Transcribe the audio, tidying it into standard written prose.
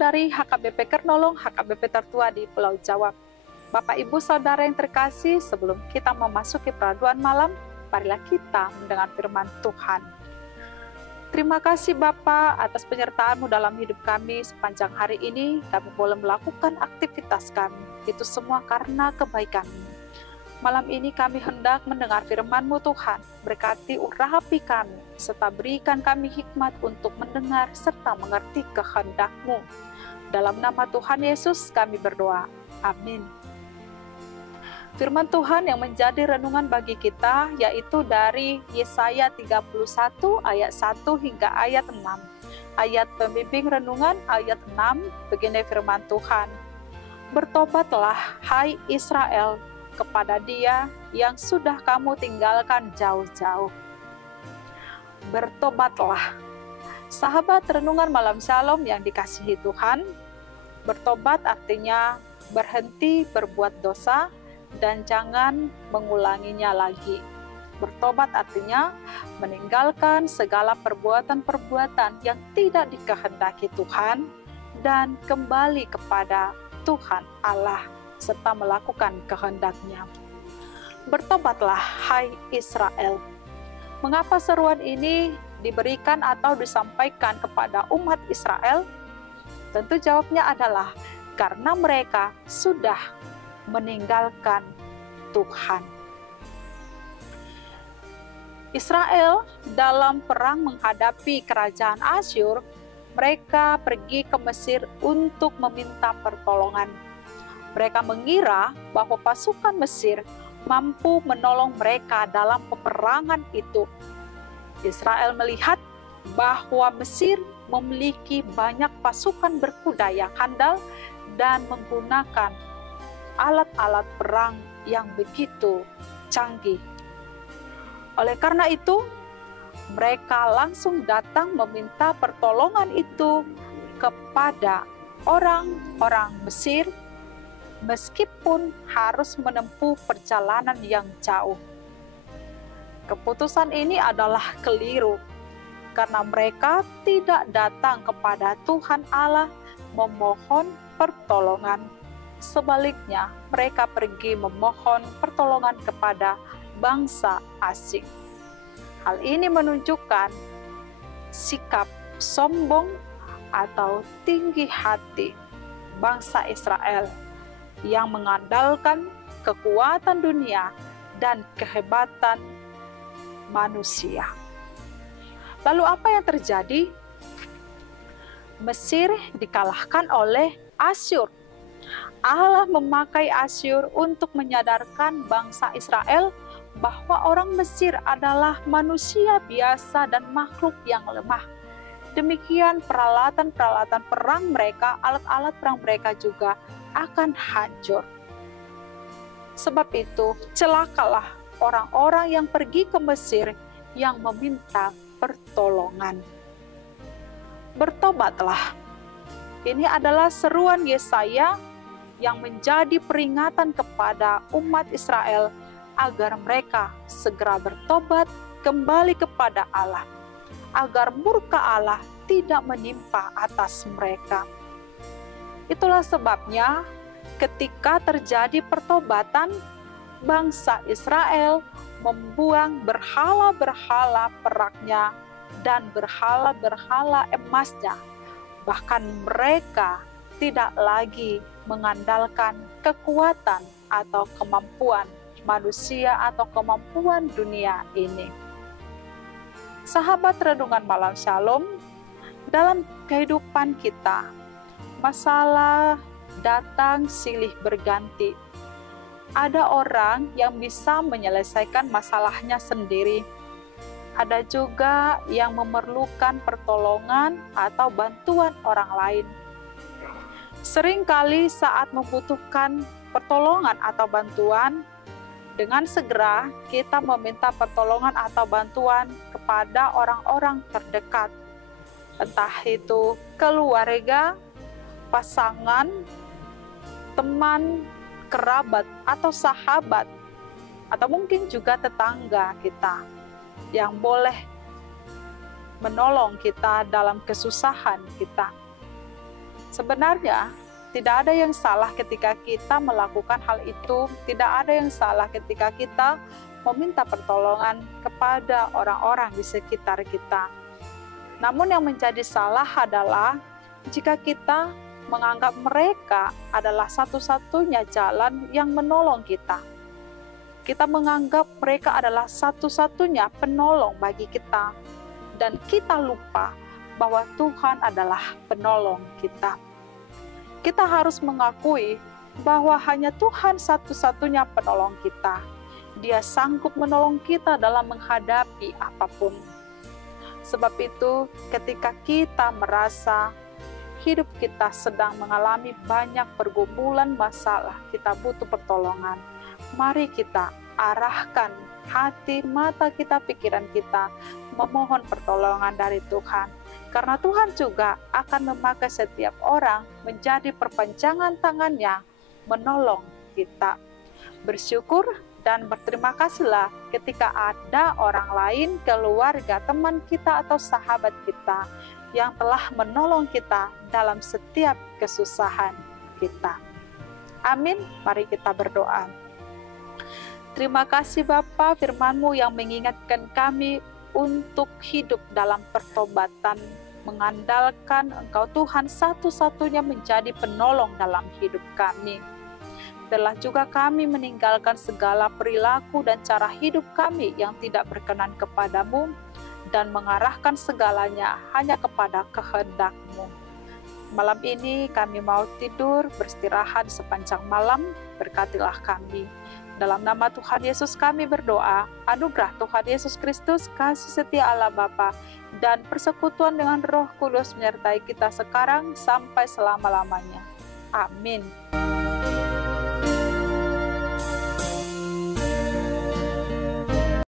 dari HKBP Kernolong, HKBP tertua di Pulau Jawa. Bapak, Ibu, Saudara yang terkasih, sebelum kita memasuki peraduan malam, marilah kita mendengar firman Tuhan. Terima kasih Bapak atas penyertaan-Mu dalam hidup kami sepanjang hari ini. Kami boleh melakukan aktivitas kami. Itu semua karena kebaikan-Mu. Malam ini kami hendak mendengar firman-Mu Tuhan. Berkati urapi kami, serta berikan kami hikmat untuk mendengar serta mengerti kehendak-Mu. Dalam nama Tuhan Yesus kami berdoa. Amin. Firman Tuhan yang menjadi renungan bagi kita yaitu dari Yesaya 31 ayat 1 hingga ayat 6. Ayat pembimbing renungan ayat 6, begini firman Tuhan. Bertobatlah hai Israel, kepada Dia yang sudah kamu tinggalkan jauh-jauh. Bertobatlah. Sahabat renungan malam Shalom yang dikasihi Tuhan, bertobat artinya berhenti berbuat dosa dan jangan mengulanginya lagi. Bertobat artinya meninggalkan segala perbuatan-perbuatan yang tidak dikehendaki Tuhan dan kembali kepada Tuhan Allah serta melakukan kehendak-Nya. Bertobatlah hai Israel. Mengapa seruan ini diberikan atau disampaikan kepada umat Israel? Tentu jawabnya adalah karena mereka sudah meninggalkan Tuhan. Israel dalam perang menghadapi kerajaan Asyur, mereka pergi ke Mesir untuk meminta pertolongan. Mereka mengira bahwa pasukan Mesir mampu menolong mereka dalam peperangan itu. Israel melihat bahwa Mesir memiliki banyak pasukan berkuda yang handal dan menggunakan alat-alat perang yang begitu canggih. Oleh karena itu, mereka langsung datang meminta pertolongan itu kepada orang-orang Mesir, meskipun harus menempuh perjalanan yang jauh. Keputusan ini adalah keliru, karena mereka tidak datang kepada Tuhan Allah memohon pertolongan. Sebaliknya, mereka pergi memohon pertolongan kepada bangsa asing. Hal ini menunjukkan sikap sombong atau tinggi hati bangsa Israel yang mengandalkan kekuatan dunia dan kehebatan manusia. Lalu apa yang terjadi? Mesir dikalahkan oleh Asyur. Allah memakai Asyur untuk menyadarkan bangsa Israel bahwa orang Mesir adalah manusia biasa dan makhluk yang lemah. Demikian peralatan-peralatan perang mereka, alat-alat perang mereka juga akan hancur. Sebab itu, celakalah orang-orang yang pergi ke Mesir yang meminta pertolongan. Bertobatlah. Ini adalah seruan Yesaya yang menjadi peringatan kepada umat Israel agar mereka segera bertobat kembali kepada Allah, agar murka Allah tidak menimpa atas mereka. Itulah sebabnya ketika terjadi pertobatan, bangsa Israel membuang berhala-berhala peraknya dan berhala-berhala emasnya. Bahkan mereka tidak lagi mengandalkan kekuatan atau kemampuan manusia atau kemampuan dunia ini. Sahabat renungan malam Shalom, dalam kehidupan kita, masalah datang silih berganti. Ada orang yang bisa menyelesaikan masalahnya sendiri. Ada juga yang memerlukan pertolongan atau bantuan orang lain. Seringkali saat membutuhkan pertolongan atau bantuan, dengan segera kita meminta pertolongan atau bantuan kepada orang-orang terdekat. Entah itu keluarga, pasangan, teman, kerabat, atau sahabat, atau mungkin juga tetangga kita yang boleh menolong kita dalam kesusahan kita. Sebenarnya, tidak ada yang salah ketika kita melakukan hal itu, tidak ada yang salah ketika kita meminta pertolongan kepada orang-orang di sekitar kita. Namun yang menjadi salah adalah jika kita menganggap mereka adalah satu-satunya jalan yang menolong kita. Kita menganggap mereka adalah satu-satunya penolong bagi kita, dan kita lupa bahwa Tuhan adalah penolong kita. Kita harus mengakui bahwa hanya Tuhan satu-satunya penolong kita. Dia sanggup menolong kita dalam menghadapi apapun. Sebab itu, ketika kita merasa hidup kita sedang mengalami banyak pergumulan masalah, kita butuh pertolongan. Mari kita arahkan hati, mata kita, pikiran kita, memohon pertolongan dari Tuhan. Karena Tuhan juga akan memakai setiap orang menjadi perpanjangan tangannya, menolong kita. Bersyukur dan berterima kasihlah ketika ada orang lain, keluarga, teman kita, atau sahabat kita yang telah menolong kita dalam setiap kesusahan kita. Amin. Mari kita berdoa. Terima kasih Bapa, firman-Mu yang mengingatkan kami untuk hidup dalam pertobatan, mengandalkan Engkau Tuhan satu-satunya menjadi penolong dalam hidup kami. Telah juga kami meninggalkan segala perilaku dan cara hidup kami yang tidak berkenan kepadamu, dan mengarahkan segalanya hanya kepada kehendak-Mu. Malam ini kami mau tidur, beristirahat sepanjang malam, berkatilah kami. Dalam nama Tuhan Yesus kami berdoa, anugerah Tuhan Yesus Kristus, kasih setia Allah Bapa, dan persekutuan dengan Roh Kudus menyertai kita sekarang sampai selama-lamanya. Amin.